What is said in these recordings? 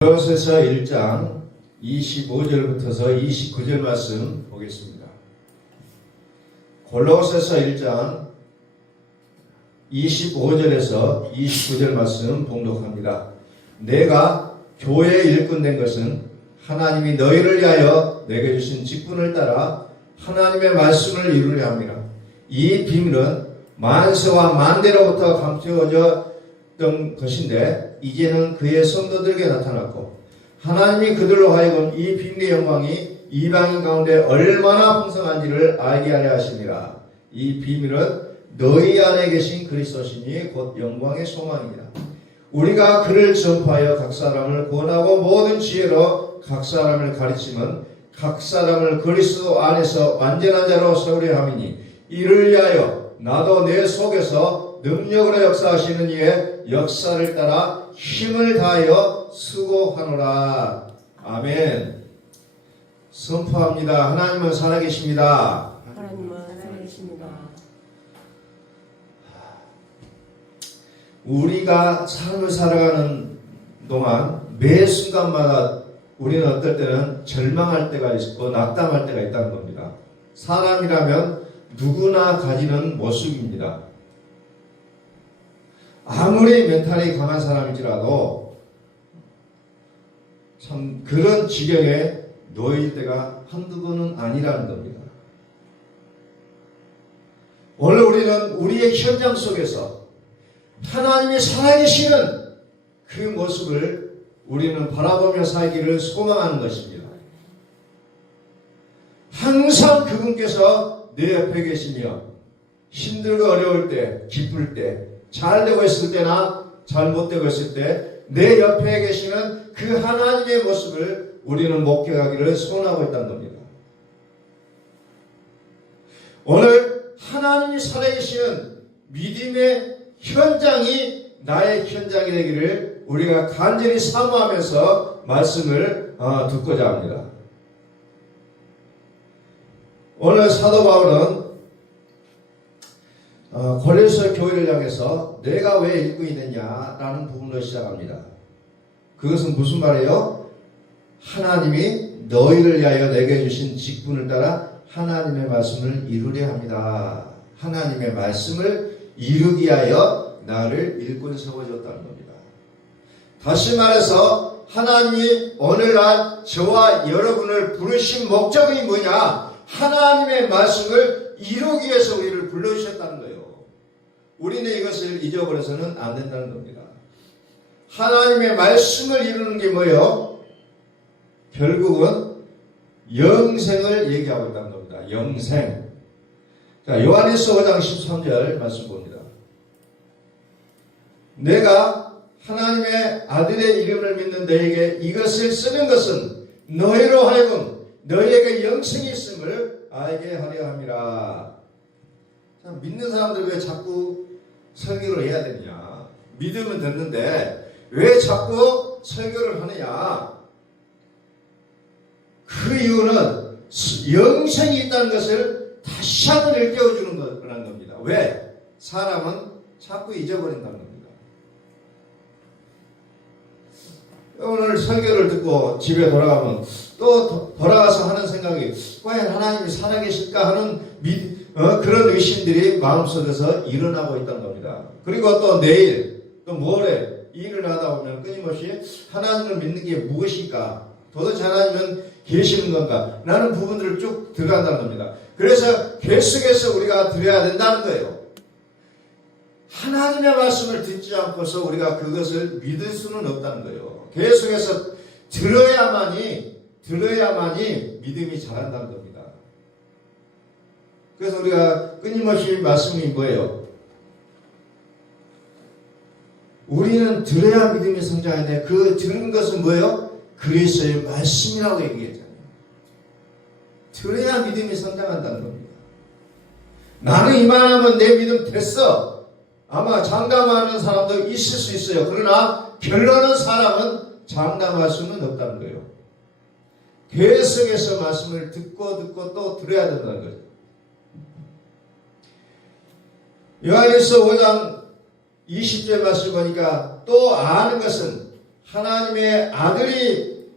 골로새서 1장 25절부터서 29절 말씀 보겠습니다. 골로새서 1장 25절에서 29절 말씀 봉독합니다. 내가 교회의 일꾼 된 것은 하나님이 너희를 위하여 내게 주신 직분을 따라 하나님의 말씀을 이루려 합니다. 이 비밀은 만세와 만대로부터 감추어졌던 것인데 이제는 그의 성도들에게 나타났고 하나님이 그들로 하여금 이 비밀의 영광이 이방인 가운데 얼마나 풍성한지를 알게 하려 하십니다. 이 비밀은 너희 안에 계신 그리스도시니 곧 영광의 소망이니라. 우리가 그를 전파하여 각 사람을 구원하고 모든 지혜로 각 사람을 가르치면 각 사람을 그리스도 안에서 완전한 자로 세우려 함이니 이를 위하여 나도 내 속에서 능력으로 역사하시는 이의 역사를 따라 힘을 다하여 수고하노라. 아멘. 선포합니다. 하나님은 살아계십니다. 하나님은 살아계십니다. 우리가 삶을 살아가는 동안 매 순간마다 우리는 어떨 때는 절망할 때가 있고 낙담할 때가 있다는 겁니다. 사람이라면 누구나 가지는 모습입니다. 아무리 멘탈이 강한 사람일지라도 참 그런 지경에 놓일 때가 한두 번은 아니라는 겁니다. 오늘 우리는 우리의 현장 속에서 하나님이 살아계시는 그 모습을 우리는 바라보며 살기를 소망하는 것입니다. 항상 그분께서 내 옆에 계시며 힘들고 어려울 때, 기쁠 때, 잘 되고 있을 때나 잘못되고 있을 때 내 옆에 계시는 그 하나님의 모습을 우리는 목격하기를 소원하고 있다는 겁니다. 오늘 하나님이 살아계시는 믿음의 현장이 나의 현장이 되기를 우리가 간절히 사모하면서 말씀을 듣고자 합니다. 오늘 사도 바울은 골로새 교회를 향해서 내가 왜 읽고 있느냐라는 부분으로 시작합니다. 그것은 무슨 말이에요? 하나님이 너희를 위하여 내게 주신 직분을 따라 하나님의 말씀을 이루려 합니다. 하나님의 말씀을 이루기 위하여 나를 일꾼 세워줬다는 겁니다. 다시 말해서 하나님이 오늘날 저와 여러분을 부르신 목적이 뭐냐? 하나님의 말씀을 이루기 위해서 우리를 불러주셨다는 거예요. 우리는 이것을 잊어버려서는 안 된다는 겁니다. 하나님의 말씀을 이루는 게 뭐예요? 결국은 영생을 얘기하고 있다는 겁니다. 영생. 자, 요한일서 5장 13절 말씀 봅니다. 내가 하나님의 아들의 이름을 믿는 너에게 이것을 쓰는 것은 너희로 하여금 너희에게 영생이 있음을 알게 하려 함이라. 참, 믿는 사람들 왜 자꾸 설교를 해야 되느냐? 믿으면 됐는데 왜 자꾸 설교를 하느냐? 그 이유는 영생이 있다는 것을 다시 한번 일깨워주는 거라는 겁니다. 왜? 사람은 자꾸 잊어버린다는 겁니다. 오늘 설교를 듣고 집에 돌아가면 또 돌아가서 하는 생각이 왜 하나님이 살아계실까 하는 그런 의심들이 마음속에서 일어나고 있다는 겁니다. 그리고 또 내일 또 모레 일을 하다 보면 끊임없이 하나님을 믿는 게 무엇일까? 도대체 하나님은 계시는 건가? 라는 부분들을 쭉 들어간다는 겁니다. 그래서 계속해서 우리가 들어야 된다는 거예요. 하나님의 말씀을 듣지 않고서 우리가 그것을 믿을 수는 없다는 거예요. 계속해서 들어야만이 믿음이 자란다는 겁니다. 그래서 우리가 끊임없이 말씀이 뭐예요? 우리는 들어야 믿음이 성장하는데 그 들은 것은 뭐예요? 그리스도의 말씀이라고 얘기했잖아요. 들어야 믿음이 성장한다는 겁니다. 나는 이만하면 내 믿음 됐어. 아마 장담하는 사람도 있을 수 있어요. 그러나 결론은 사람은 장담할 수는 없다는 거예요. 계속해서 말씀을 듣고 또 들어야 된다는 거죠. 요한일서 5장 20절 말씀 보니까 또 아는 것은 하나님의 아들이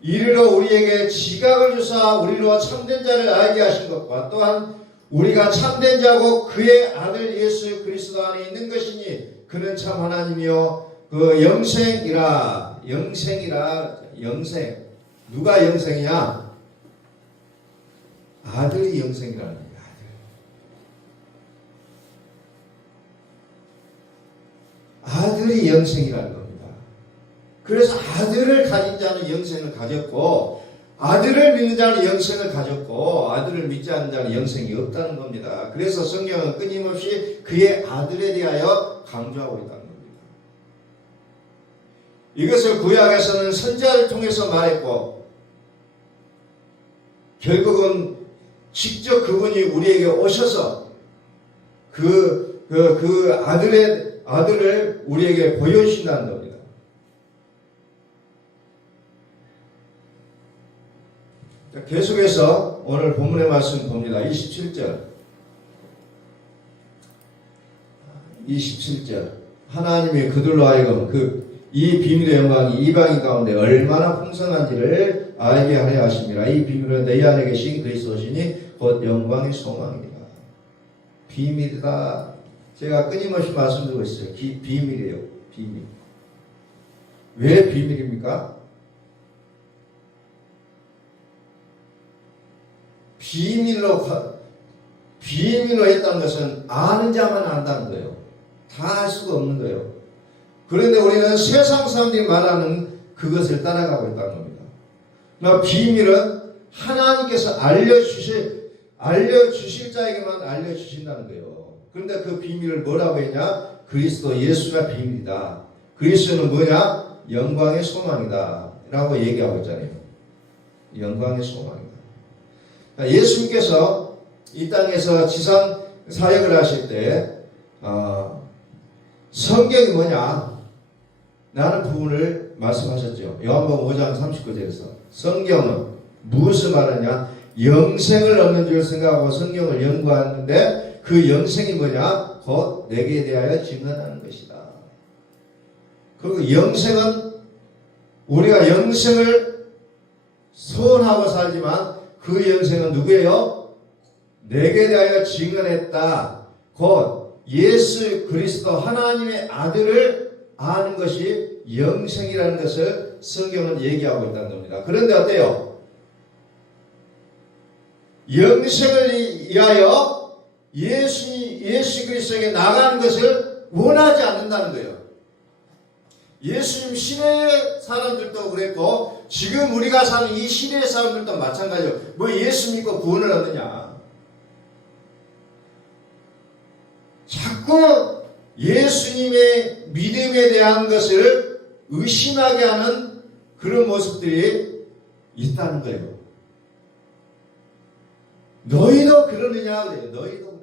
이르러 우리에게 지각을 주사 우리로 참된 자를 알게 하신 것과 또한 우리가 참된 자고 그의 아들 예수 그리스도 안에 있는 것이니 그는 참 하나님이요 그 영생이라. 영생. 누가 영생이야? 아들이 영생이라는 거야. 아들이 영생이라는 겁니다. 그래서 아들을 가진 자는 영생을 가졌고 아들을 믿는 자는 영생을 가졌고 아들을 믿지 않는 자는 영생이 없다는 겁니다. 그래서 성경은 끊임없이 그의 아들에 대하여 강조하고 있다는 겁니다. 이것을 구약에서는 선지자를 통해서 말했고 결국은 직접 그분이 우리에게 오셔서 그 아들을 우리에게 보여주신다는 겁니다. 자, 계속해서 오늘 본문의 말씀 봅니다. 27절 하나님이 그들로 하여금 이 비밀의 영광이 이방인 가운데 얼마나 풍성한지를 알게 하려 하심이라. 이 비밀은 내 안에 계신 그리스도시니 곧 영광의 소망입니다. 비밀이다. 제가 끊임없이 말씀드리고 있어요. 비밀이에요. 비밀. 왜 비밀입니까? 비밀로 했다는 것은 아는 자만 안다는 거예요. 다 알 수가 없는 거예요. 그런데 우리는 세상 사람들이 말하는 그것을 따라가고 있다는 겁니다. 비밀은 하나님께서 알려주실 자에게만 알려주신다는 거예요. 그런데 그 비밀을 뭐라고 했냐? 그리스도 예수가 비밀이다. 그리스도는 뭐냐? 영광의 소망이다 라고 얘기하고 있잖아요. 영광의 소망이다. 예수님께서 이 땅에서 지상 사역을 하실 때 성경이 뭐냐? 라는 부분을 말씀하셨죠. 요한복음 5장 39절에서 성경은 무엇을 말하냐? 영생을 얻는 줄 생각하고 성경을 연구하는데 그 영생이 뭐냐? 곧 내게 대하여 증언하는 것이다. 그리고 영생은 우리가 영생을 소원하고 살지만 그 영생은 누구예요? 내게 대하여 증언했다. 곧 예수 그리스도 하나님의 아들을 아는 것이 영생이라는 것을 성경은 얘기하고 있다는 겁니다. 그런데 어때요? 영생을 위하여 예수 그리스도에게 나가는 것을 원하지 않는다는 거예요. 예수님 시대의 사람들도 그랬고 지금 우리가 사는 이 시대의 사람들도 마찬가지예요. 뭐 예수 믿고 구원을 얻느냐. 자꾸 예수님의 믿음에 대한 것을 의심하게 하는 그런 모습들이 있다는 거예요. 너희도 그러느냐 그래요. 너희도 그러느냐.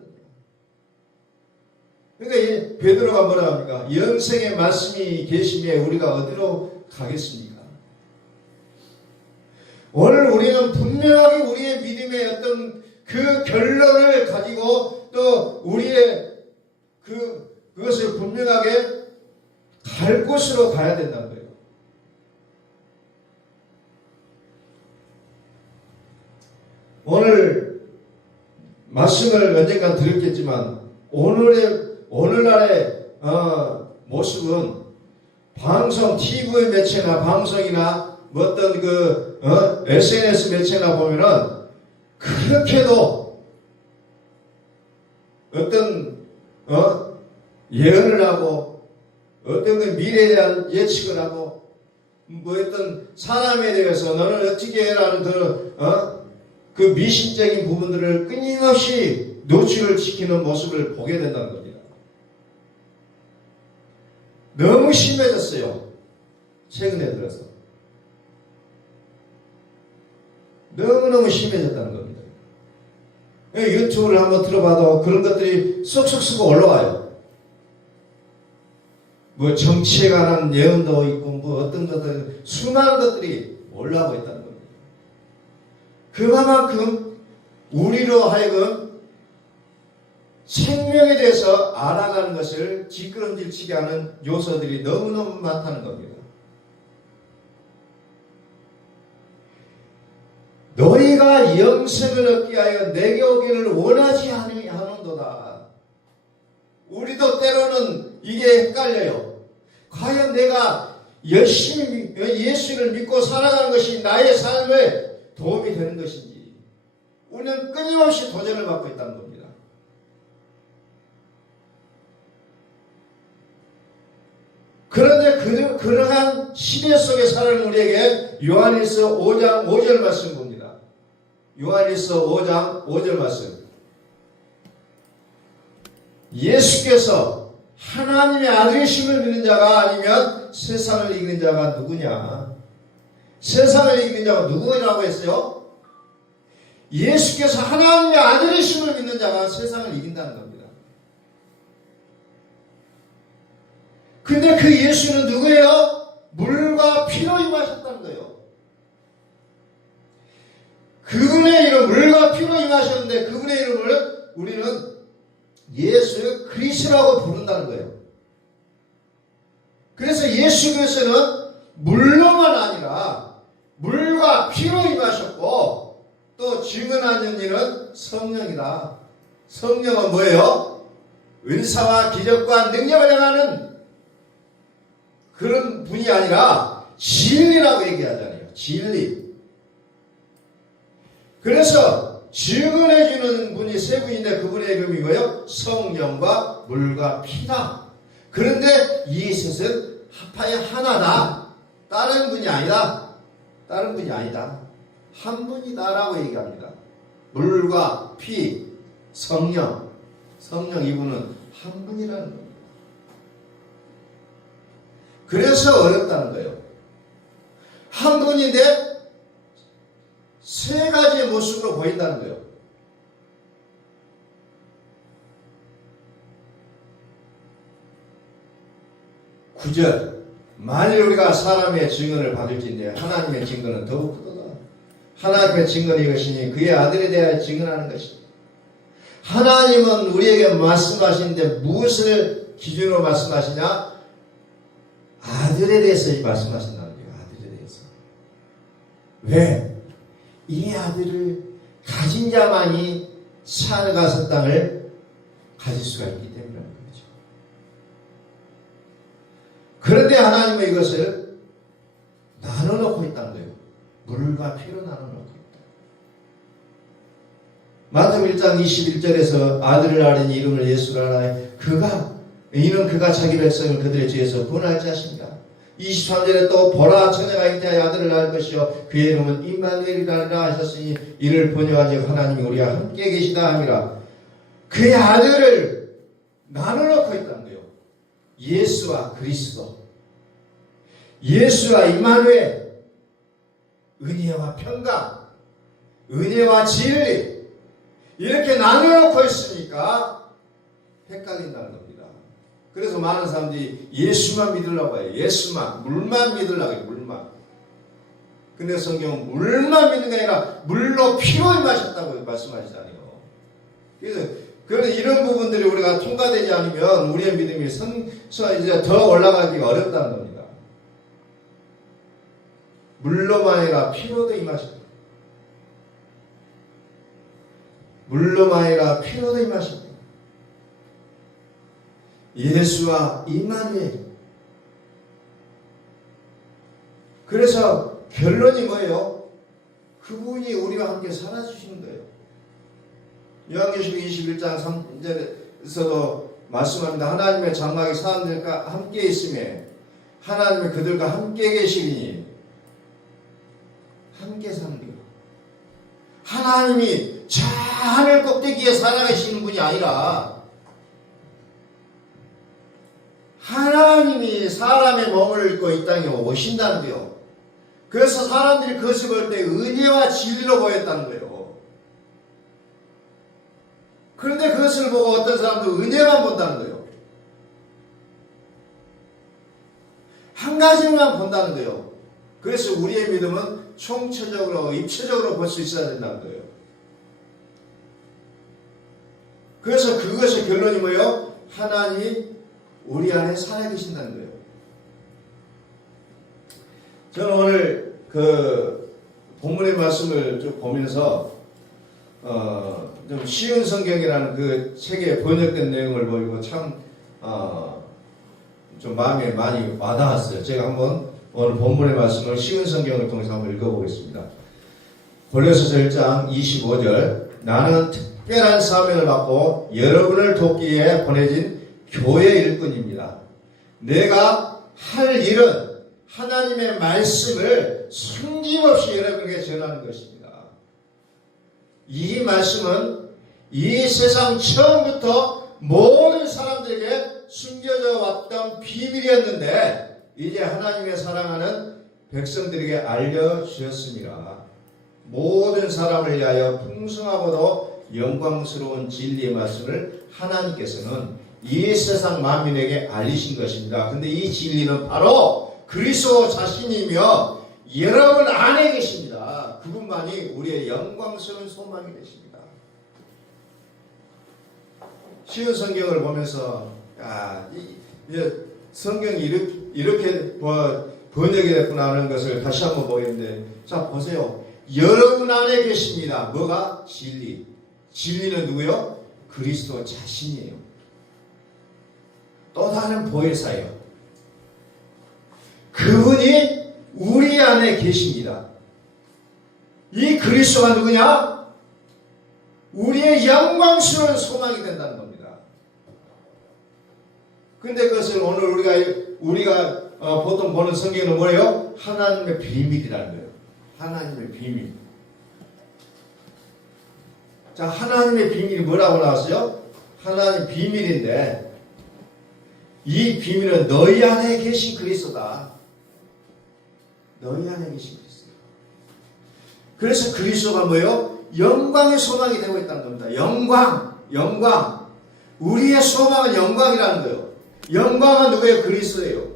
그러니까 베드로가 뭐라 합니까? 영생의 말씀이 계시에 우리가 어디로 가겠습니까? 오늘 우리는 분명하게 우리의 믿음의 어떤 그 결론을 가지고 또 우리의 그것을 분명하게 갈 곳으로 가야 된다는 거예요. 오늘 말씀을 언젠가 드렸겠지만 오늘날의 모습은 방송, TV 매체나 방송이나 어떤 SNS 매체나 보면은 그렇게도 어떤 예언을 하고 어떤 그 미래에 대한 예측을 하고 뭐 어떤 사람에 대해서 너는 어떻게 해라는 그 미신적인 부분들을 끊임없이 노출을 시키는 모습을 보게 된다는 겁니다. 너무 심해졌어요. 최근에 들어서. 너무너무 심해졌다는 겁니다. 유튜브를 한번 들어봐도 그런 것들이 쏙쏙 쓰고 올라와요. 뭐 정치에 관한 예언도 있고 뭐 어떤 것들 수많은 것들이 올라오고 있다는 겁니다. 그만큼 우리로 하여금 생명에 대해서 알아가는 것을 뒷걸음질치게 하는 요소들이 너무너무 많다는 겁니다. 너희가 영생을 얻기 하여 내게 오기를 원하지 않는도다. 우리도 때로는 이게 헷갈려요. 과연 내가 열심히 예수를 믿고 살아가는 것이 나의 삶에 도움이 되는 것인지 우리는 끊임없이 도전을 받고 있다는 겁니다. 그런데 그러한 시대 속에 사는 우리에게 요한일서 5장 5절 말씀 봅니다. 요한일서 5장 5절 말씀. 예수께서 하나님의 아들이심을 믿는 자가 아니면 세상을 이기는 자가 누구냐? 세상을 이기는 자가 누구라고 했어요? 예수께서 하나님의 아들이심을 믿는 자가 세상을 이긴다는 겁니다. 근데 그 예수는 누구예요? 물과 피로 임하셨다는 거예요. 그분의 이름, 물과 피로 임하셨는데 그분의 이름을 우리는 예수 그리스도라고 부른다는 거예요. 그래서 예수 그리스도는 물로만 아니라 물과 피로 임하셨고 또 증언하는 일은 성령이다. 성령은 뭐예요? 은사와 기적과 능력을 행하는 그런 분이 아니라 진리라고 얘기하잖아요. 진리. 그래서 증언해주는 분이 세 분인데 그분의 이름이 뭐예요? 성령과 물과 피다. 그런데 이 셋은 합하여 하나다. 다른 분이 아니다. 다른 분이 아니다. 한 분이다라고 얘기합니다. 물과 피, 성령. 성령 이분은 한 분이라는 겁니다. 그래서 어렵다는 거예요. 한 분인데 세 가지의 모습으로 보인다는 거예요. 구절. 만일 우리가 사람의 증언을 받을진대 하나님의 증거는 더욱 크도다. 하나님의 증거는 이것이니 그의 아들에 대하여 증언하는 것이다. 하나님은 우리에게 말씀하시는데 무엇을 기준으로 말씀하시냐? 아들에 대해서 말씀하신다는 거예요. 아들에 대해서. 왜? 이 아들을 가진 자만이 살아가서 땅을 가질 수가 있기 때문이라는 거죠. 그런데 하나님은 이것을 나눠놓고 있다는 거예요. 물과 피로 나눠놓고 있다. 마태복음 1장 21절에서 아들을 아린 이름을 예수라 하라. 이는 그가 자기 백성을 그들의 죄에서 구원할지 하십니다. 23절에 또 보라 처녀가 잉태하여 아들을 낳을 것이요 그의 이름은 임마누엘이라 하셨으니 이를 번역하니 하나님이 우리와 함께 계시다 함이라. 그의 아들을 나눠놓고 있다는 거예요. 예수와 그리스도, 예수와 임마누엘, 은혜와 평강, 은혜와 진리 이렇게 나눠놓고 있으니까 헷갈린다는 겁니다. 그래서 많은 사람들이 예수만 믿으려고 해요. 예수만, 물만 믿으려고 해요. 물만. 근데 성경은 물만 믿는 게 아니라 물로 피로 임하셨다고 말씀하시잖아요. 그래서 이런 부분들이 우리가 통과되지 않으면 우리의 믿음이 이제 더 올라가기가 어렵다는 겁니다. 물로만 아니라 피로도 임하셨다. 물로만 아니라 피로도 임하셨다. 예수와 임마누엘. 그래서 결론이 뭐예요? 그분이 우리와 함께 살아주시는 거예요. 요한계시록 21장 3절에서도 말씀합니다. 하나님의 장막이 사람들과 함께 있음에 하나님이 그들과 함께 계시니 함께 사는 거예요. 하나님이 저 하늘 꼭대기에 살아계시는 분이 아니라 하나님이 사람의 몸을 입고 이 땅에 오신다는 거예요. 그래서 사람들이 그것을 볼 때 은혜와 진리로 보였다는 거예요. 그런데 그것을 보고 어떤 사람도 은혜만 본다는 거예요. 한 가지만 본다는 거예요. 그래서 우리의 믿음은 총체적으로, 입체적으로 볼 수 있어야 된다는 거예요. 그래서 그것의 결론이 뭐예요? 하나님이 우리 안에 살아계신다는 거예요. 저는 오늘 본문의 말씀을 쭉 보면서 좀 쉬운 성경이라는 그 책에 번역된 내용을 보고 참 좀 마음에 많이 와닿았어요. 제가 한번 오늘 본문의 말씀을 쉬운 성경을 통해서 한번 읽어보겠습니다. 고린도서 1장 25절 나는 특별한 사명을 받고 여러분을 돕기에 보내진 교회 일꾼입니다. 내가 할 일은 하나님의 말씀을 숨김없이 여러분에게 전하는 것입니다. 이 말씀은 이 세상 처음부터 모든 사람들에게 숨겨져 왔던 비밀이었는데 이제 하나님의 사랑하는 백성들에게 알려주셨습니다. 모든 사람을 위하여 풍성하고도 영광스러운 진리의 말씀을 하나님께서는 이 세상 만민에게 알리신 것입니다. 근데 이 진리는 바로 그리스도 자신이며 여러분 안에 계십니다. 그분만이 우리의 영광스러운 소망이 되십니다. 쉬운 성경을 보면서 성경이 이렇게 번역이 됐구나 하는 것을 다시 한번 보겠는데, 자 보세요. 여러분 안에 계십니다. 뭐가? 진리. 진리는 누구요? 그리스도 자신이에요. 또 다른 보혜사예요. 그분이 우리 안에 계십니다. 이 그리스도가 누구냐? 우리의 영광스러운 소망이 된다는 겁니다. 근데 그것을 오늘 우리가 보통 보는 성경은 뭐예요? 하나님의 비밀이라는 거예요. 하나님의 비밀. 자, 하나님의 비밀이 뭐라고 나왔어요? 하나님 비밀인데 이 비밀은 너희 안에 계신 그리스도다. 너희 안에 계신 그리스도. 그래서 그리스도가 뭐예요? 영광의 소망이 되고 있다는 겁니다. 영광. 우리의 소망은 영광이라는 거예요. 영광은 누구예요? 그리스도예요.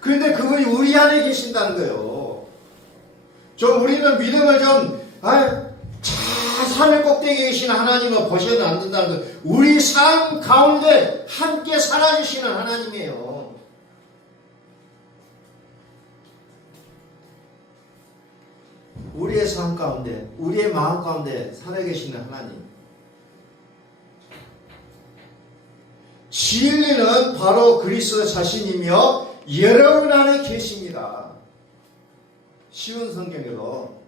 그런데 그분이 우리 안에 계신다는 거예요. 좀 우리는 믿음을 산을 꼭대기에 계신 하나님을 보셔도 안 된다는 거예요. 우리 삶 가운데 함께 살아주시는 하나님이에요. 우리의 삶 가운데, 우리의 마음 가운데 살아계시는 하나님. 진리는 바로 그리스도 자신이며 여러분 안에 계십니다. 쉬운 성경에도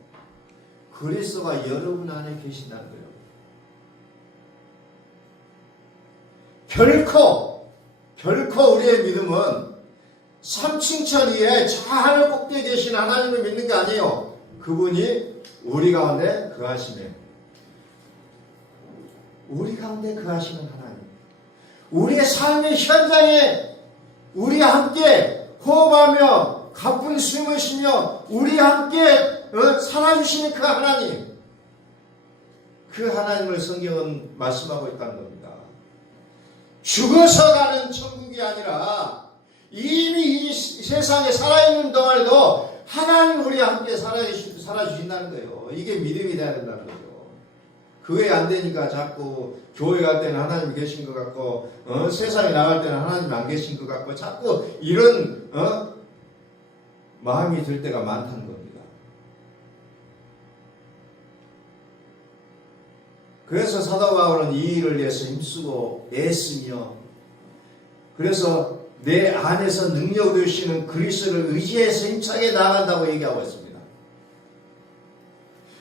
그리스도가 여러분 안에 계신다는 거예요. 결코 우리의 믿음은 삼층천 위에 저 하늘 꼭대기에 계신 하나님을 믿는 게 아니에요. 그분이 우리 가운데 거하시네. 우리 가운데 거하시는 하나님. 우리의 삶의 현장에 우리와 함께 호흡하며 가쁜 숨을 쉬며 우리와 함께 살아주시는 그 하나님. 그 하나님을 성경은 말씀하고 있다는 겁니다. 죽어서 가는 천국이 아니라 이미 이 세상에 살아있는 동안에도 하나님 우리와 함께 살아주신다는 거예요. 이게 믿음이 돼야 된다는 거죠. 그게 안 되니까 자꾸 교회 갈 때는 하나님이 계신 것 같고 세상에 나갈 때는 하나님이 안 계신 것 같고 자꾸 이런 마음이 들 때가 많다는 겁니다. 그래서 사도 바울은 이 일을 위해서 힘쓰고 애쓰며 그래서 내 안에서 능력을 주시는 그리스도를 의지해서 힘차게 나아간다고 얘기하고 있습니다.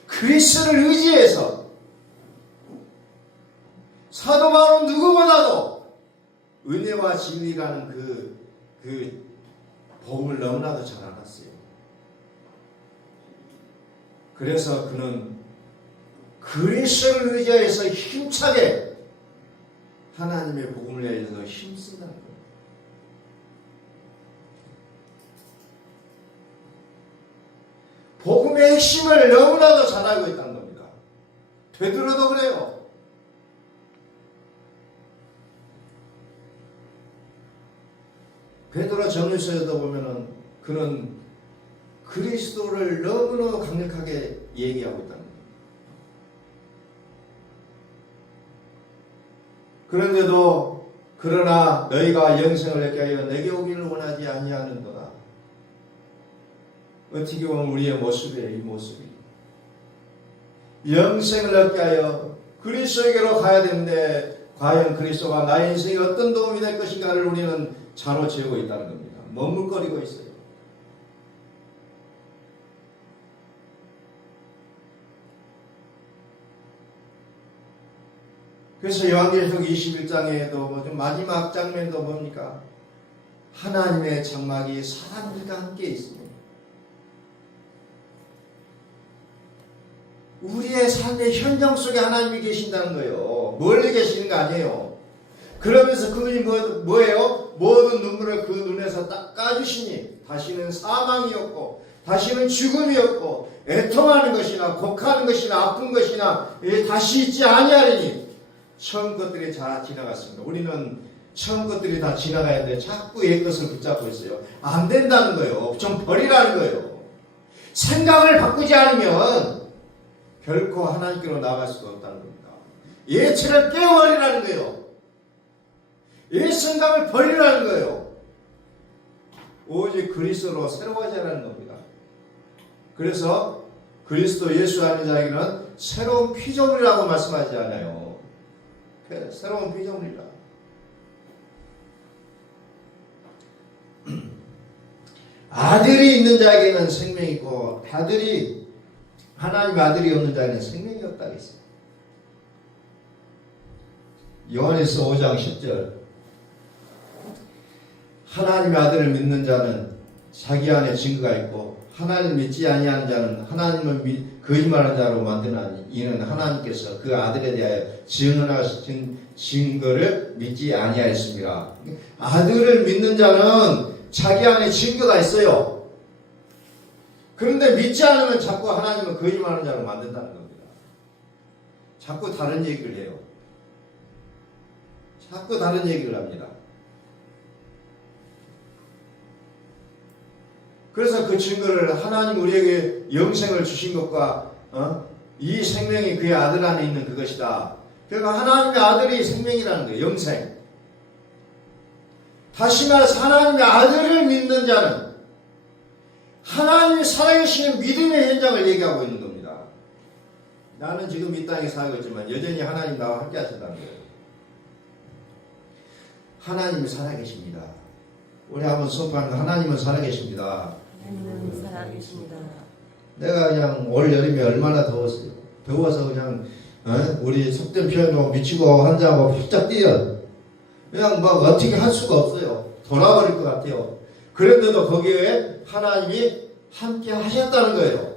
그리스도를 의지해서 사도 바울은 누구보다도 은혜와 진리라는 그 복음을 너무나도 잘 알았어요. 그래서 그는 그리스도를 의지해서 힘차게 하나님의 복음을 위해서 힘쓴다는 거예요. 복음의 핵심을 너무나도 잘 알고 있다는 겁니다. 베드로도 그래요. 베드로 전후서에도 보면은 그는 그리스도를 너무나 강력하게 얘기하고 있다는 거예요. 그런데도 그러나 너희가 영생을 얻게 하여 내게 오기를 원하지 아니하는도다. 어떻게 보면 우리의 모습이에요. 이 모습이. 영생을 얻게 하여 그리스도에게로 가야 되는데 과연 그리스도가 나의 인생에 어떤 도움이 될 것인가를 우리는 자로 재고 있다는 겁니다. 머뭇거리고 있어요. 그래서 요한계시록 21장에도 좀 마지막 장면도 뭡니까? 하나님의 장막이 사람들과 함께 있습니다. 우리의 삶의 현장 속에 하나님이 계신다는 거예요. 멀리 계시는 거 아니에요. 그러면서 그분이 뭐예요? 모든 눈물을 그 눈에서 닦아주시니 다시는 사망이었고 다시는 죽음이었고 애통하는 것이나 곡하는 것이나 아픈 것이나 다시 있지 아니하리니 처음 것들이 다 지나갔습니다. 우리는 처음 것들이 다 지나가야 돼. 자꾸 옛 것을 붙잡고 있어요. 안 된다는 거예요. 좀 버리라는 거예요. 생각을 바꾸지 않으면 결코 하나님께로 나아갈 수가 없다는 겁니다. 예체를 깨워버리라는 거예요. 옛 생각을 버리라는 거예요. 오직 그리스도로 새로워지라는 겁니다. 그래서 그리스도 예수 아는 자에게는 새로운 피조물이라고 말씀하지 않아요. 새로운 피조물이라. 아들이 있는 자에게는 생명이 있고 하나님의 아들이 없는 자에게는 생명이 없다 했어요. 요한일서 5장 10절 하나님의 아들을 믿는 자는 자기 안에 증거가 있고 하나님을 믿지 아니하는 자는 하나님을 거짓말하는 자로 만드나니 이는 하나님께서 그 아들에 대하여 증언하신 증거를 믿지 아니하였습니다. 아들을 믿는 자는 자기 안에 증거가 있어요. 그런데 믿지 않으면 자꾸 하나님을 거짓말하는 자로 만든다는 겁니다. 자꾸 다른 얘기를 해요. 자꾸 다른 얘기를 합니다. 그래서 그 증거를 하나님 우리에게 영생을 주신 것과 이 생명이 그의 아들 안에 있는 그것이다. 그러니까 하나님의 아들이 생명이라는 거예요. 영생. 다시 말해서 하나님의 아들을 믿는 자는 하나님이 살아계시는 믿음의 현장을 얘기하고 있는 겁니다. 나는 지금 이 땅에 살고 있지만 여전히 하나님 나와 함께 하신다는 거예요. 하나님이 살아계십니다. 우리 한번 선포하는 거 하나님은 살아계십니다. 하나님은 살아계십니다. 내가 그냥 올 여름에 얼마나 더웠어요. 더워서 그냥 우리 속된 표현으로 미치고 환장하고 휘짝 뛰어. 그냥 막 어떻게 할 수가 없어요. 돌아버릴 것 같아요. 그런데도 거기에 하나님이 함께 하셨다는 거예요.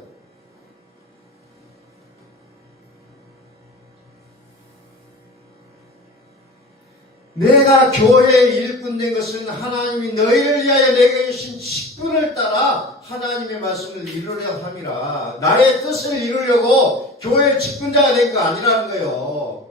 내가 교회의 일꾼 된 것은 하나님이 너희를 위하여 내게 주신 직분을 따라 하나님의 말씀을 이루려 함이라. 나의 뜻을 이루려고 교회의 직분자가 된 거 아니라는 거예요.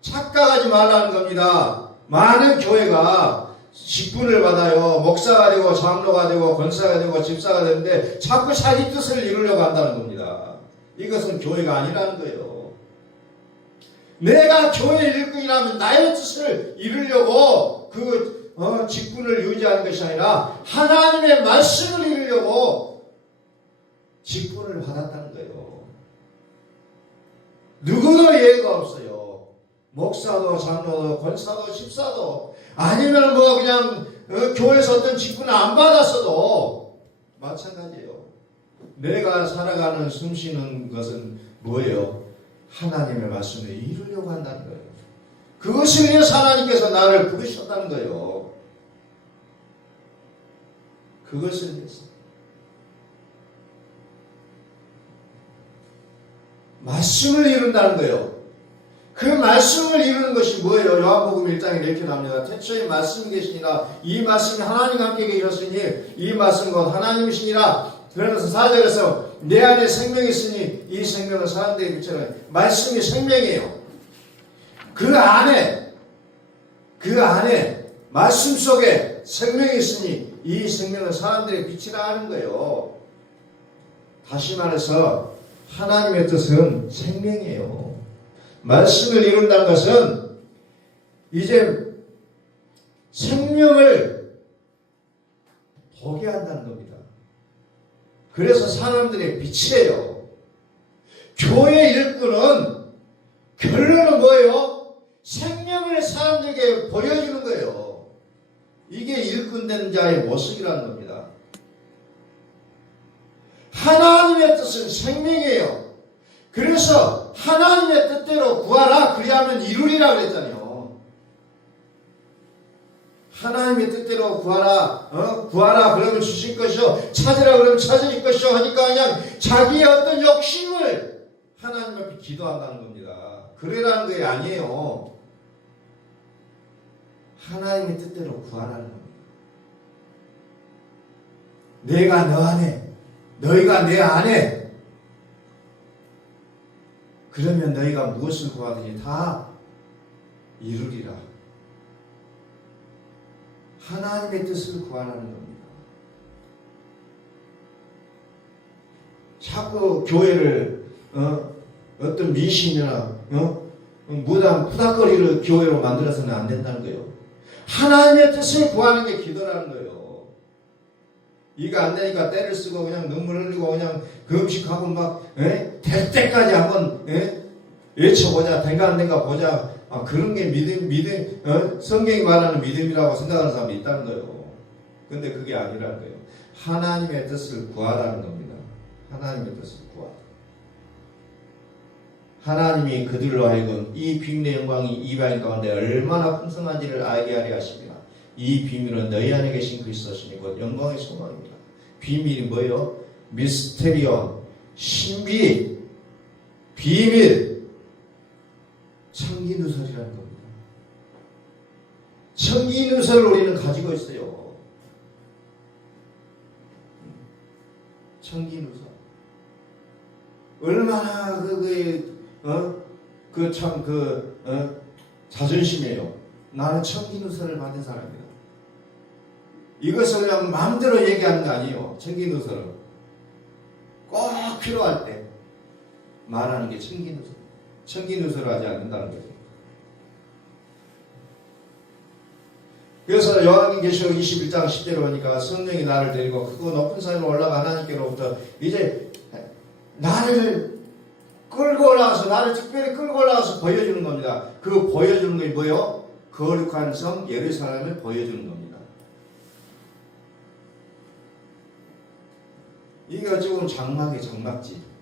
착각하지 말라는 겁니다. 많은 교회가 직분을 받아요. 목사가 되고 장로가 되고 권사가 되고 집사가 되는데 자꾸 자기 뜻을 이루려고 한다는 겁니다. 이것은 교회가 아니라는 거예요. 내가 교회 일꾼이라면 나의 뜻을 이루려고 그 직분을 유지하는 것이 아니라 하나님의 말씀을 이루려고 직분을 받았다는 거예요. 누구도 예외가 없어요. 목사도 장로도 권사도 집사도 아니면 뭐 그냥 교회에서 어떤 직분을 안 받았어도 마찬가지예요. 내가 살아가는 숨쉬는 것은 뭐예요? 하나님의 말씀을 이루려고 한다는 거예요. 그것을 위해서 하나님께서 나를 부르셨다는 거예요. 그것을 위해서. 말씀을 이룬다는 거예요. 그 말씀을 이루는 것이 뭐예요? 요한복음 1장에 이렇게 나옵니다. 태초에 말씀이 계시니라 이 말씀이 하나님과 함께 계셨으니 이 말씀 곧 하나님이시니라. 그러면서 4절에서 내 안에 생명이 있으니 이 생명은 사람들에게 비춰는 말씀이 생명이에요. 그 안에 말씀 속에 생명이 있으니 이 생명은 사람들에게 빛이라 하는 거예요. 다시 말해서 하나님의 뜻은 생명이에요. 말씀을 이룬다는 것은 이제 생명을 보게 한다는 겁니다. 그래서 사람들의 빛이에요. 교회 일꾼은 결론은 뭐예요? 생명을 사람들에게 보여주는 거예요. 이게 일꾼된 자의 모습이라는 겁니다. 하나님의 뜻은 생명이에요. 그래서 하나님의 뜻대로 구하라 그리하면 이루리라 그랬잖아요. 하나님의 뜻대로 구하라, 구하라 그러면 주실 것이요, 찾으라 그러면 찾으실 것이요 하니까 그냥 자기의 어떤 욕심을 하나님 앞에 기도한다는 겁니다. 그러라는 게 아니에요. 하나님의 뜻대로 구하라는 겁니다. 내가 너 안에, 너희가 내 안에, 그러면 너희가 무엇을 구하든지 다 이루리라. 하나님의 뜻을 구하라는 겁니다. 자꾸 교회를 어떤 미신이나 무당 푸닥거리를 교회로 만들어서는 안 된다는 거예요. 하나님의 뜻을 구하는 게 기도라는 거예요. 이거 안 되니까 때를 쓰고 그냥 눈물 흘리고 그냥 금식하고 막 될 때까지 한번 외쳐보자. 된가 안 된가 보자. 그런 게 믿음, 성경이 말하는 믿음이라고 생각하는 사람이 있다는 거예요. 근데 그게 아니라는 거예요. 하나님의 뜻을 구하라는 겁니다. 하나님의 뜻을 구하라. 하나님이 그들로 하여금 이 비밀의 영광이 이방인 가운데 얼마나 풍성한지를 알게 하려 하십니다. 이 비밀은 너희 안에 계신 그리스도시니 곧 영광의 소망입니다. 비밀이 뭐예요? 미스테리온, 신비, 비밀, 청기누설이라는 겁니다. 청기누설을 우리는 가지고 있어요. 청기누설. 얼마나 자존심이에요. 나는 청기누설을 받은 사람이다. 이것을 그냥 마음대로 얘기하는 거 아니에요. 청기누설은 꼭 필요할 때 말하는 게 청기누설. 청기누설을 하지 않는다는 거죠. 그래서 요한계시록 21장 10절에 보니까 성령이 나를 데리고 크고 높은 산으로 올라가 하나님께로부터 이제 나를 끌고 올라가서, 나를 특별히 끌고 올라가서 보여주는 겁니다. 그 보여주는 게 뭐예요? 거룩한 성 예루살렘을 보여주는 겁니다. 이게 어찌 보면 장막이에요. 장막집.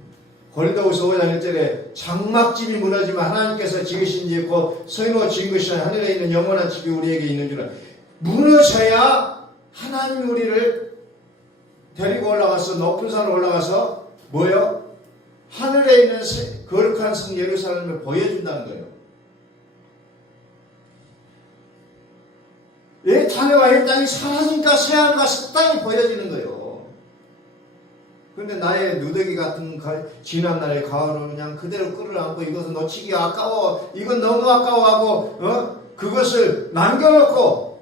고린도후서 5장 1절에 장막집이 무너지면 하나님께서 지으신 집 곧 성으로 지은 것이 하늘에 있는 영원한 집이 우리에게 있는 줄은, 무너져야 하나님이 우리를 데리고 올라가서 높은 산으로 올라가서 뭐요? 하늘에 있는 거룩한 성 예루살렘을 보여준다는 거예요. 이 타네와 이 땅이 사라지니까 새하늘과 새 땅이 보여지는 거예요. 그런데 나의 누더기 같은 지난날의 가을을 그냥 그대로 끌어안고 이것은 놓치기 아까워, 이건 너무 아까워하고 그것을 남겨놓고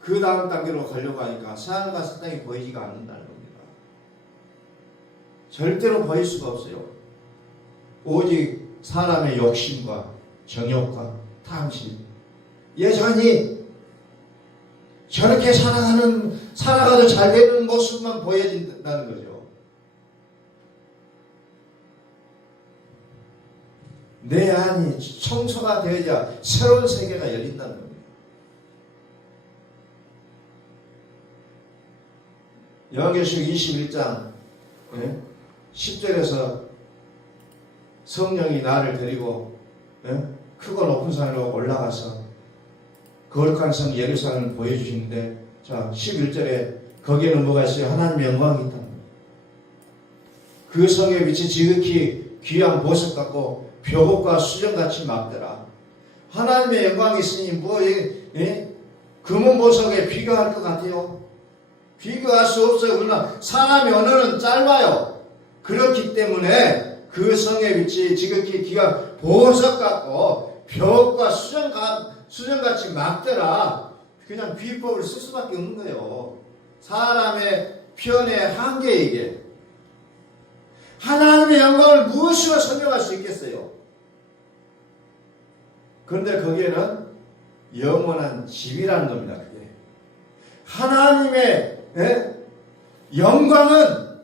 그 다음 단계로 가려고 하니까 새하늘과 새 땅이 보이지가 않는다는 겁니다. 절대로 보일 수가 없어요. 오직 사람의 욕심과 정욕과 탐심, 여전히 저렇게 살아가도 잘 되는 모습만 보여진다는 거죠. 내 안이 청소가 되어야 새로운 세계가 열린다는 겁니다. 요한계시록 21장 10절에서 성령이 나를 데리고 크고 높은 산으로 올라가서 거룩한 성 예루살렘을 보여주시는데, 자 11절에 거기에는 뭐가 있어요? 하나님의 영광이 있다. 그 성의 빛이 지극히 귀한 보석 같고 벽옥과 수정같이 막더라. 하나님의 영광이 있으니 금은 보석에 비교할 것 같아요? 비교할 수 없어요. 그러나 사람의 언어는 짧아요. 그렇기 때문에 그 성의 빛이 지극히 귀한 보석 같고 벽옥과 수정같이 막더라. 그냥 비법을 쓸 수밖에 없는 거예요. 사람의 표현의 한계, 이게. 하나님의 영광을 무엇으로 설명할 수 있겠어요? 그런데 거기에는 영원한 집이라는 겁니다. 그게. 하나님의 영광은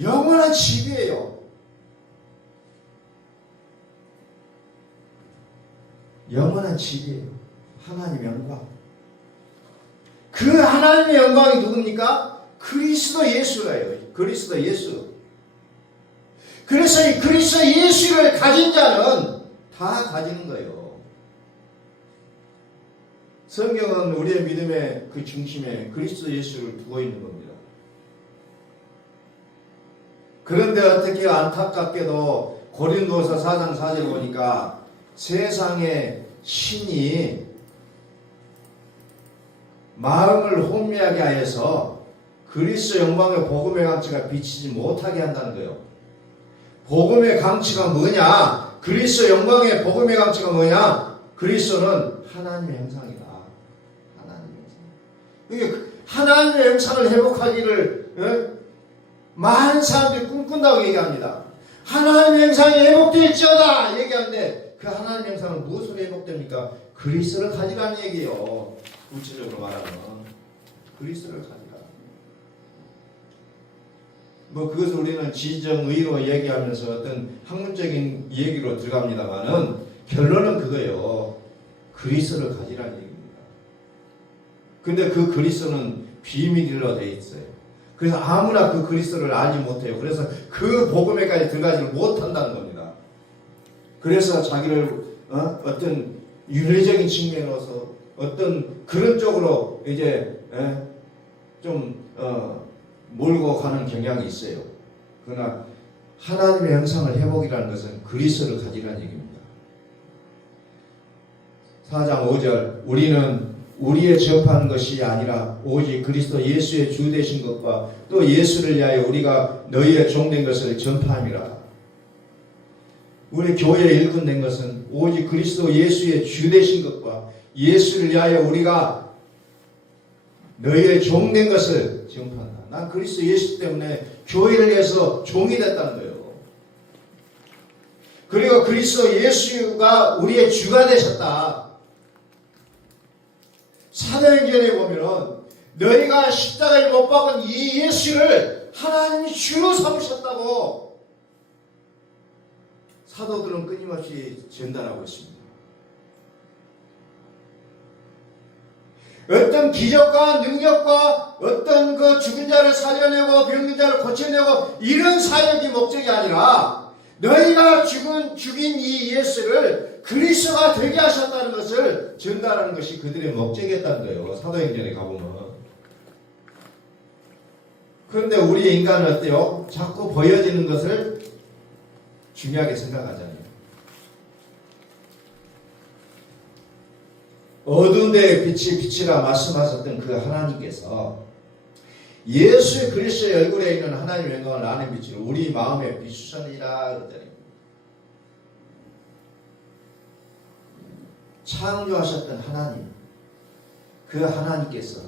영원한 집이에요. 영원한 집이에요. 하나님의 영광. 그 하나님의 영광이 누굽니까? 그리스도 예수예요. 그리스도 예수. 그래서 이 그리스도 예수를 가진 자는 다 가지는 거예요. 성경은 우리의 믿음의 그 중심에 그리스도 예수를 두고 있는 겁니다. 그런데 어떻게 안타깝게도 고린도서 4장 4절 보니까 세상의 신이 마음을 혼미하게 하여서 그리스도 영광의 복음의 강치가 비치지 못하게 한다는 거예요. 복음의 강치가 뭐냐? 그리스도 영광의 복음의 강치가 뭐냐? 그리스도는 하나님의 형상이다. 하나님의 형상. 이게 하나님의 형상을 회복하기를 많은 사람들이 꿈꾼다고 얘기합니다. 하나님의 형상이 회복될지어다 얘기하는데 그 하나님의 형상은 무엇으로 회복됩니까? 그리스도를 가지라는 얘기예요. 구체적으로 말하면 그리스도를 가지라. 뭐 그것을 우리는 지정의로 얘기하면서 어떤 학문적인 얘기로 들어갑니다만은 결론은 그거예요. 그리스도를 가지라는 얘기입니다. 근데 그 그리스도는 비밀로 되어 있어요. 그래서 아무나 그 그리스도를 알지 못해요. 그래서 그 복음에까지 들어가지를 못한다는 겁니다. 그래서 자기를 어떤 윤리적인 측면으로서 어떤 그런 쪽으로 이제 좀 몰고 가는 경향이 있어요. 그러나 하나님의 형상을 회복이라는 것은 그리스도를 가지라는 얘기입니다. 4장 5절 우리는 우리의 접하는 것이 아니라 오직 그리스도 예수의 주 되신 것과 또 예수를 위하여 우리가 너희의 종된 것을 전파함이라. 우리 교회의 일꾼 된 것은 오직 그리스도 예수의 주 되신 것과 예수를 위하여 우리가 너희의 종된 것을 전파한다. 난 그리스도 예수 때문에 교회를 위해서 종이 됐다는 거예요. 그리고 그리스도 예수가 우리의 주가 되셨다. 사도행전에 보면은 너희가 십자가에 못 박은 이 예수를 하나님이 주로 삼으셨다고 사도들은 끊임없이 전달하고 있습니다. 어떤 기적과 능력과 어떤 그 죽은 자를 살려내고 병든 자를 고쳐내고 이런 사역이 목적이 아니라 너희가 죽인 이 예수를 그리스도가 되게 하셨다는 것을 전달하는 것이 그들의 목적이었다는 거예요. 사도행전에 가보면. 그런데 우리 인간은 어때요? 자꾸 보여지는 것을 중요하게 생각하잖아요. 어두운 데에 빛이 빛이라 말씀하셨던 그 하나님께서 예수 그리스도의 얼굴에 있는 하나님의 영광을 나는 빛을 우리 마음에 비추셨느니라 그랬더니 창조하셨던 하나님, 그 하나님께서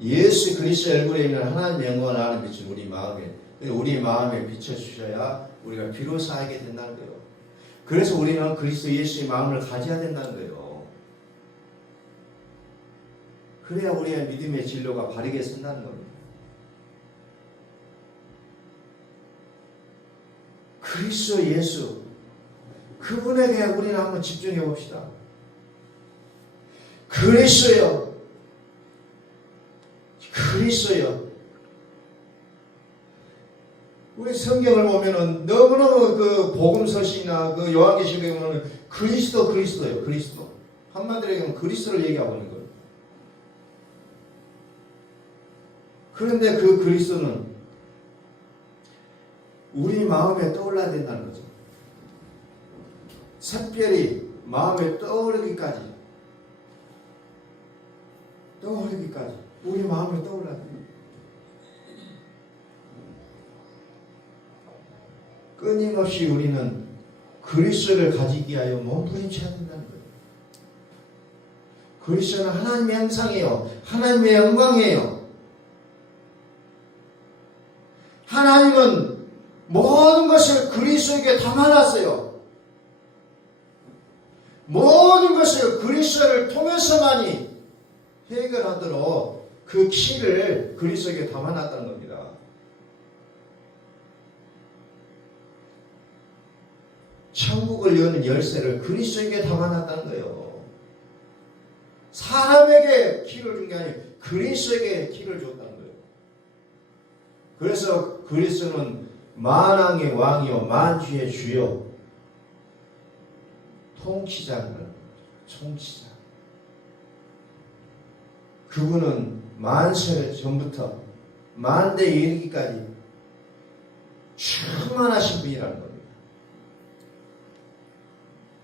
예수 그리스도의 얼굴에 있는 하나님의 영광을 나는 빛을 우리 마음에 비춰주셔야 우리가 비로소 알게 된다는 거예요. 그래서 우리는 그리스도 예수의 마음을 가져야 된다는 거예요. 그래야 우리의 믿음의 진로가 바르게 선다는 겁니다. 그리스도 예수, 그분에게 우리는 한번 집중해 봅시다. 그리스도요. 그리스도요. 우리 성경을 보면은 너무너무 그 복음서시나 그 요한계시록에 보면은 그리스도예요. 그리스도. 한마디로 얘기하면 그리스도를 얘기하고 있는 거예요. 그런데 그 그리스도는 우리 마음에 떠올라야 된다는 거죠. 샛별이 마음에 떠오르기까지 우리 마음에 떠올라야 돼요. 끊임없이 우리는 그리스도를 가지기 위하여 몸부림쳐야 된다는 거예요. 그리스도는 하나님의 형상이에요. 하나님의 영광이에요. 하나님은 모든 것을 그리스도에게 담아놨어요. 모든 것을 그리스도를 통해서만이 해결하도록 그 키를 그리스도에게 담아놨다는 겁니다. 천국을 여는 열쇠를 그리스도에게 담아놨다는 거예요. 사람에게 키를 준 게 아니고 그리스도에게 키를 줬다는 거예요. 그래서 그리스도는 만왕의 왕이요 만주의 주요 통치자는 거예요. 통치자. 그분은 만세 전부터 만대에 이르기까지 충만하신 분이라는 겁니다.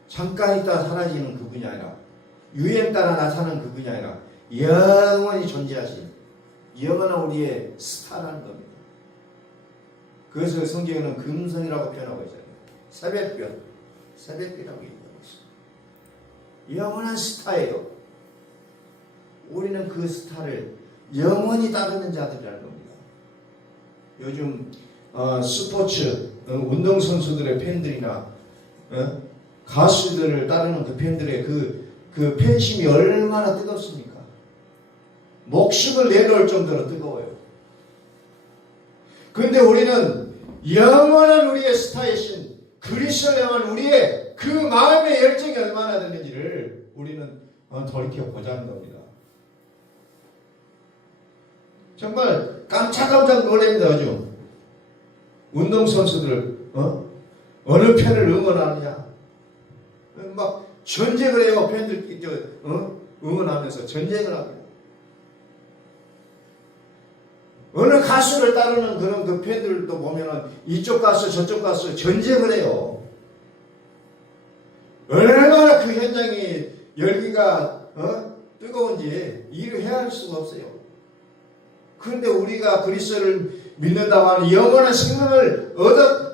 잠깐 있다 사라지는 그분이 아니라 유행 따라 나타나는 그분이 아니라 영원히 존재하신 영원한 우리의 스타라는 겁니다. 그래서 성경에는 금성이라고 표현하고 있잖아요. 새벽별, 새벽별이라고 얘기하고 있어요. 영원한 스타예요. 우리는 그 스타를 영원히 따르는 자들이라는 겁니다. 요즘 스포츠 운동선수들의 팬들이나 가수들을 따르는 그 팬들의 그 팬심이 얼마나 뜨겁습니까? 목숨을 내놓을 정도로 뜨거워요. 그런데 우리는 영원한 우리의 스타이신 그리스도를 향한 우리의 그 마음의 열정이 얼마나 되는지를 우리는 돌이켜보자는 겁니다. 정말 깜짝깜짝 놀랍니다. 요즘 운동선수들 어느 편을 응원하느냐 막 전쟁을 해요. 팬들끼리 응원하면서 전쟁을 합니다. 어느 가수를 따르는 그런 그 팬들도 보면은 이쪽 가수 저쪽 가수 전쟁을 해요. 얼마나 그 현장이 열기가 뜨거운지 이해를 할 수가 없어요. 그런데 우리가 그리스도를 믿는다고 하는 영원한 생명을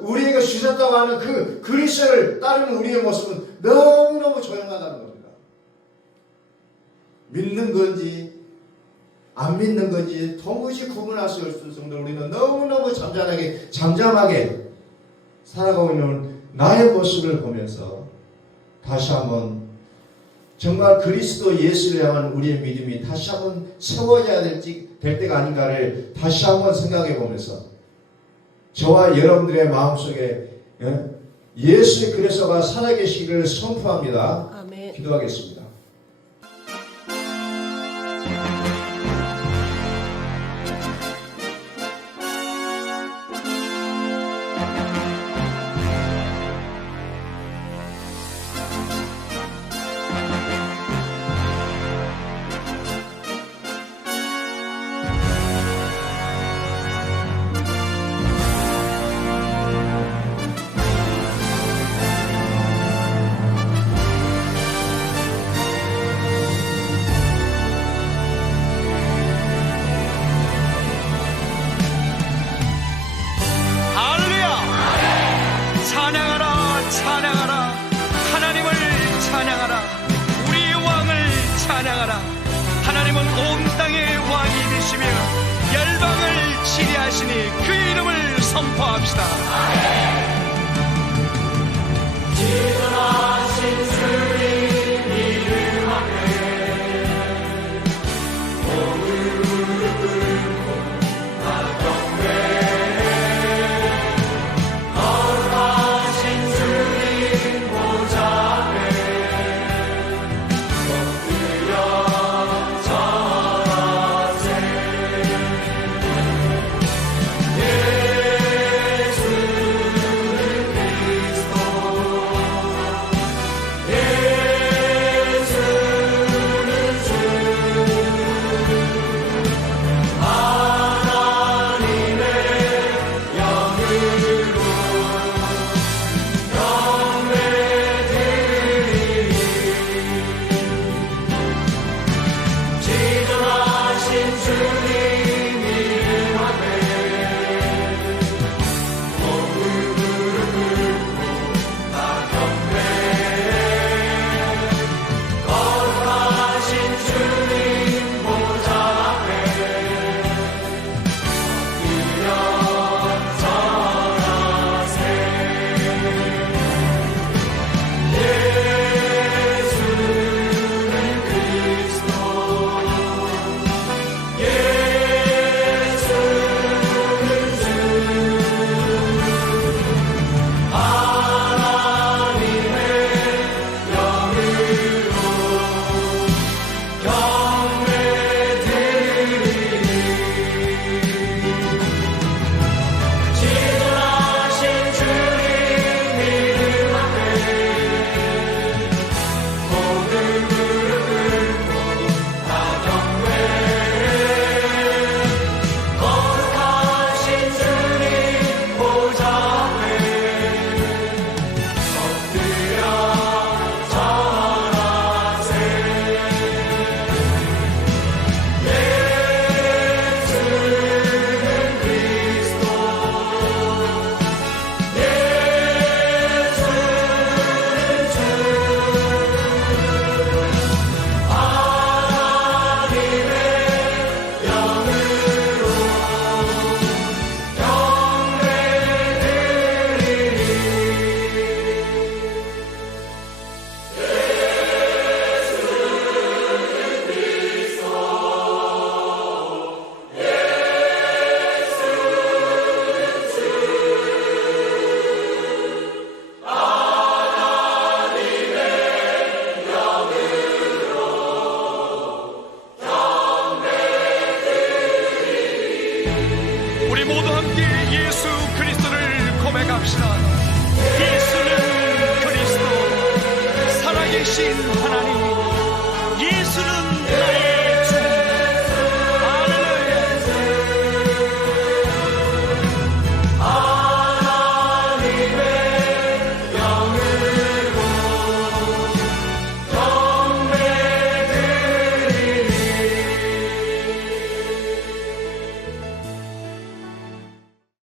우리에게 주셨다고 하는 그 그리스도를 따르는 우리의 모습은 너무너무 조용하다는 겁니다. 믿는 건지 안 믿는 건지 도무지 구분할 수 없을 정도로 우리는 너무너무 잠잠하게 살아가고 있는 나의 모습을 보면서 다시 한번 정말 그리스도 예수를 향한 우리의 믿음이 다시 한번 세워져야 될 때가 아닌가를 다시 한번 생각해 보면서 저와 여러분들의 마음속에 예수의 그리스도가 살아계시기를 선포합니다. 아멘. 기도하겠습니다. 하나님은 온 땅의 왕이 되시며 열방을 치리하시니 그 이름을 선포합시다.